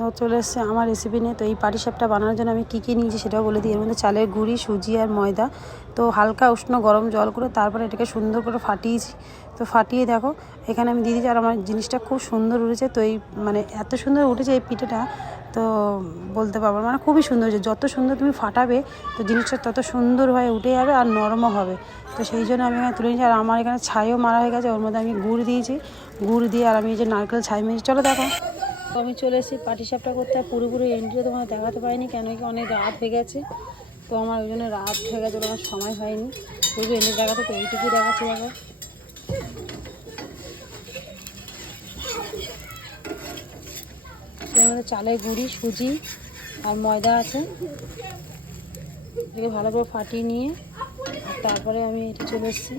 তো চলে এসছে আমার রেসিপি নিয়ে। তো এই পাটিসাপটা বানানোর জন্য আমি কী নিয়েছি সেটাও বলে দিই। এর মধ্যে চালের গুঁড়ি, সুজি আর ময়দা। তো হালকা উষ্ণ গরম জল করে তারপরে এটাকে সুন্দর করে ফাটিয়েছি। তো ফাটিয়ে দেখো এখানে আমি দিয়ে দিয়েছি। আর আমার জিনিসটা খুব সুন্দর উঠেছে। তো এই মানে এত সুন্দর উঠেছে এই পিঠেটা, তো বলতে পারবো মানে খুবই সুন্দর হয়েছে। যত সুন্দর তুমি ফাটাবে তো জিনিসটা তত সুন্দর হয়ে উঠে যাবে আর নরমও হবে। তো সেই জন্য আমি এখানে তুলে নিয়েছি। আর আমার এখানে ছাইও মারা হয়ে গেছে, ওর মধ্যে আমি গুড় দিয়েছি। গুড় দিয়ে আর আমি এই যে নারকেল ছাই মেরেছি। চলো দেখো। তো আমি চলে এসেছি পাটিসাপটা করতে। আর পুরোপুরি এন্ট্রিও তোমার দেখাতে পারিনি, কেন কি অনেক রাত হয়ে গেছে। তো আমার ওই জন্য রাত হয়ে গেছে, আমার সময় হয়নি পুরো এন্ট্রি দেখাতে। তো এইটুকুই দেখাচ্ছি। দেখো এর মধ্যে চালের গুঁড়ি, সুজি আর ময়দা আছে। এটাকে ভালো করে ফাটিয়ে নিয়ে তারপরে আমি এটা চলে এসেছি।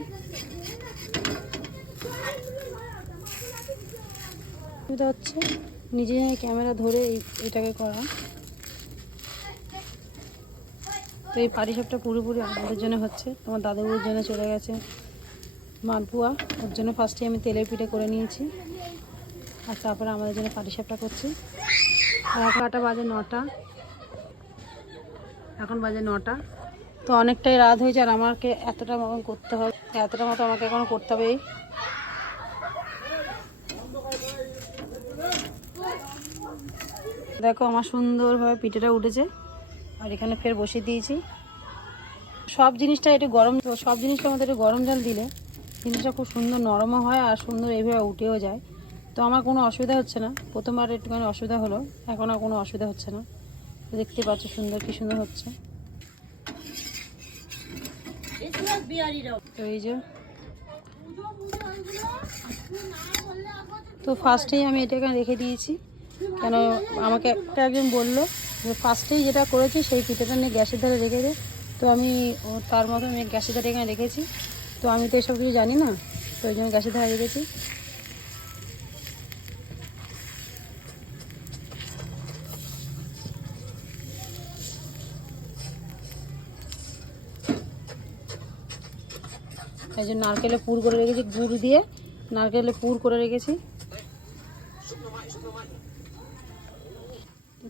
এটা হচ্ছে নিজে ক্যামেরা ধরে এটাকে করা। তো এই পাটিসাপটা পুরোপুরি আমাদের জন্য হচ্ছে। তোমার দাদুর জন্য চলে গেছে মালপুয়া, ওর জন্য ফার্স্টে আমি তেলের পিঠে করে নিয়েছি। আর তারপরে আমাদের জন্য পাটিসাপটা করছি। আর এগারোটা বাজে 9টা, এখন বাজে 9টা। তো অনেকটাই রাত হয়েছে আর আমাকে এতটা মতন করতে হবে, এতটা মতো আমাকে এখনও করতে হবে। দেখো আমার সুন্দরভাবে পিঠেটা উঠেছে। আর এখানে ফের বসিয়ে দিয়েছি। সব জিনিসটা একটু গরম, সব জিনিসটার মধ্যে একটু গরম জল দিলে জিনিসটা খুব সুন্দর নরমও হয় আর সুন্দর এইভাবে উঠেও যায়। তো আমার কোনো অসুবিধা হচ্ছে না। প্রথমবার একটুখানি অসুবিধা হলো, এখন আর কোনো অসুবিধা হচ্ছে না। দেখতে পাচ্ছ সুন্দর কি সুন্দর হচ্ছে। তো এই যে তো ফার্স্টেই আমি এটা এখানে রেখে দিয়েছি, কেন আমাকে একজন বললো যে ফার্স্টেই যেটা করেছি সেই পিঠাটা নিয়ে গ্যাসের ধারে রেখে দে। তো আমি তার মতো আমি গ্যাসের ধারে এখানে রেখেছি। তো আমি তো এসব কিছু জানি না, তো ওই জন্য গ্যাসের ধারে রেখেছি। এই যে নারকেলে পুর করে রেখেছি, গুড় দিয়ে নারকেলে পুর করে রেখেছি।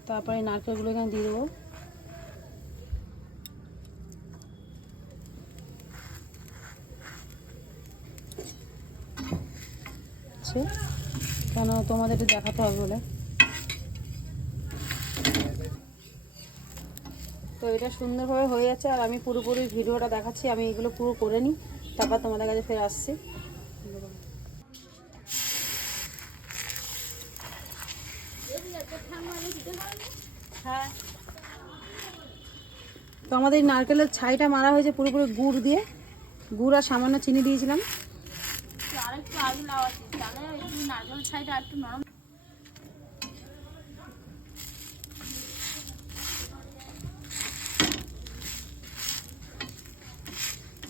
তারপরে নারকেলগুলো এখানে দিয়ে দেবো। কেন তোমাদের একটু দেখাতে হবে বলে। তো এটা সুন্দরভাবে হয়ে যাচ্ছে। আর আমি পুরোপুরি ভিডিওটা দেখাচ্ছি, আমি এগুলো পুরো করে নিই, তারপর তোমাদের কাছে ফের আসছি। হ্যাঁ, তো আমাদের নারকেলের ছাইটা মারা হয়েছে পুরোপুরি গুড় দিয়ে। গুড় আর সামান্য চিনি দিয়েছিলাম।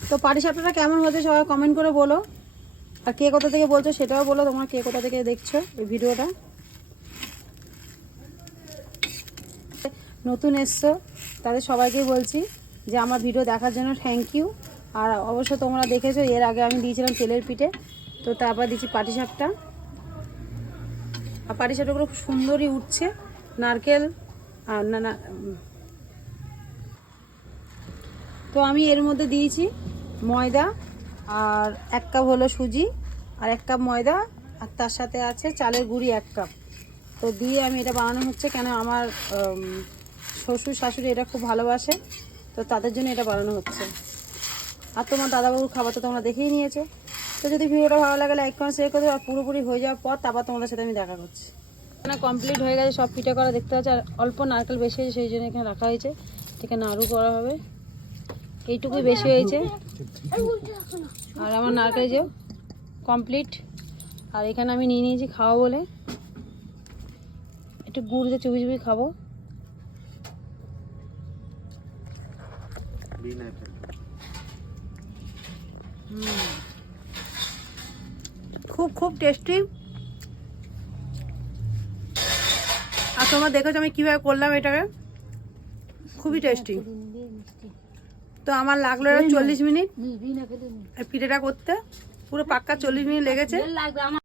তো পাটিসাপটাটা কেমন হয়েছে সবাই কমেন্ট করে বলো। আর কে কোথা থেকে বলছো সেটাও বলো, তোমরা কে কোথা থেকে দেখছো এই ভিডিওটা। নতুন এসছো তাদের সবাইকে বলছি যে আমার ভিডিও দেখার জন্য থ্যাংক ইউ। আর অবশ্য তোমরা দেখেছো এর আগে আমি দিয়েছিলাম তেলের পিঠে, তো তারপর দিচ্ছি পাটিসাপটা। আর পাটিসাপটাগুলো খুব সুন্দরই উঠছে। নারকেল আর না তো আমি এর মধ্যে দিয়েছি ময়দা, আর 1 কাপ হলো সুজি, আর 1 কাপ ময়দা, আর তার সাথে আছে চালের গুঁড়ি 1 কাপ। তো দিয়ে আমি এটা বানানো হচ্ছে, কেন আমার শ্বশুর শাশুড়ি এটা খুব ভালোবাসে, তো তাদের জন্য এটা বানানো হচ্ছে। আর তোমার দাদাবাবুর খাবার তো তোমরা দেখেই নিয়েছো। তো যদি ভিডিওটা ভালো লাগে লাইক কমেন্ট শেয়ার করে, আর পুরোপুরি হয়ে যাওয়ার পর তারপর তোমাদের সাথে আমি দেখা করছি। এখানে কমপ্লিট হয়ে গেছে, সব পিঠে করা দেখতে পাচ্ছি। আর অল্প নারকেল বেশি হয়েছে সেই জন্য এখানে রাখা হয়েছে। এখানে নাড়ু করা হবে, এইটুকুই বেশি হয়েছে। আর আমার নারকেল যে কমপ্লিট। আর এখানে আমি নিয়ে নিয়েছি খাওয়া বলে, একটু গুড় দিয়ে চুবি চুবি খাবো। খুব খুব টেস্টি। আর তোমরা দেখেছো আমি কীভাবে করলাম এটাকে, খুবই টেস্টি। তো আমার লাগলো 40 মিনিট পিঠেটা করতে, পুরো পাক্কা 40 মিনিট লেগেছে।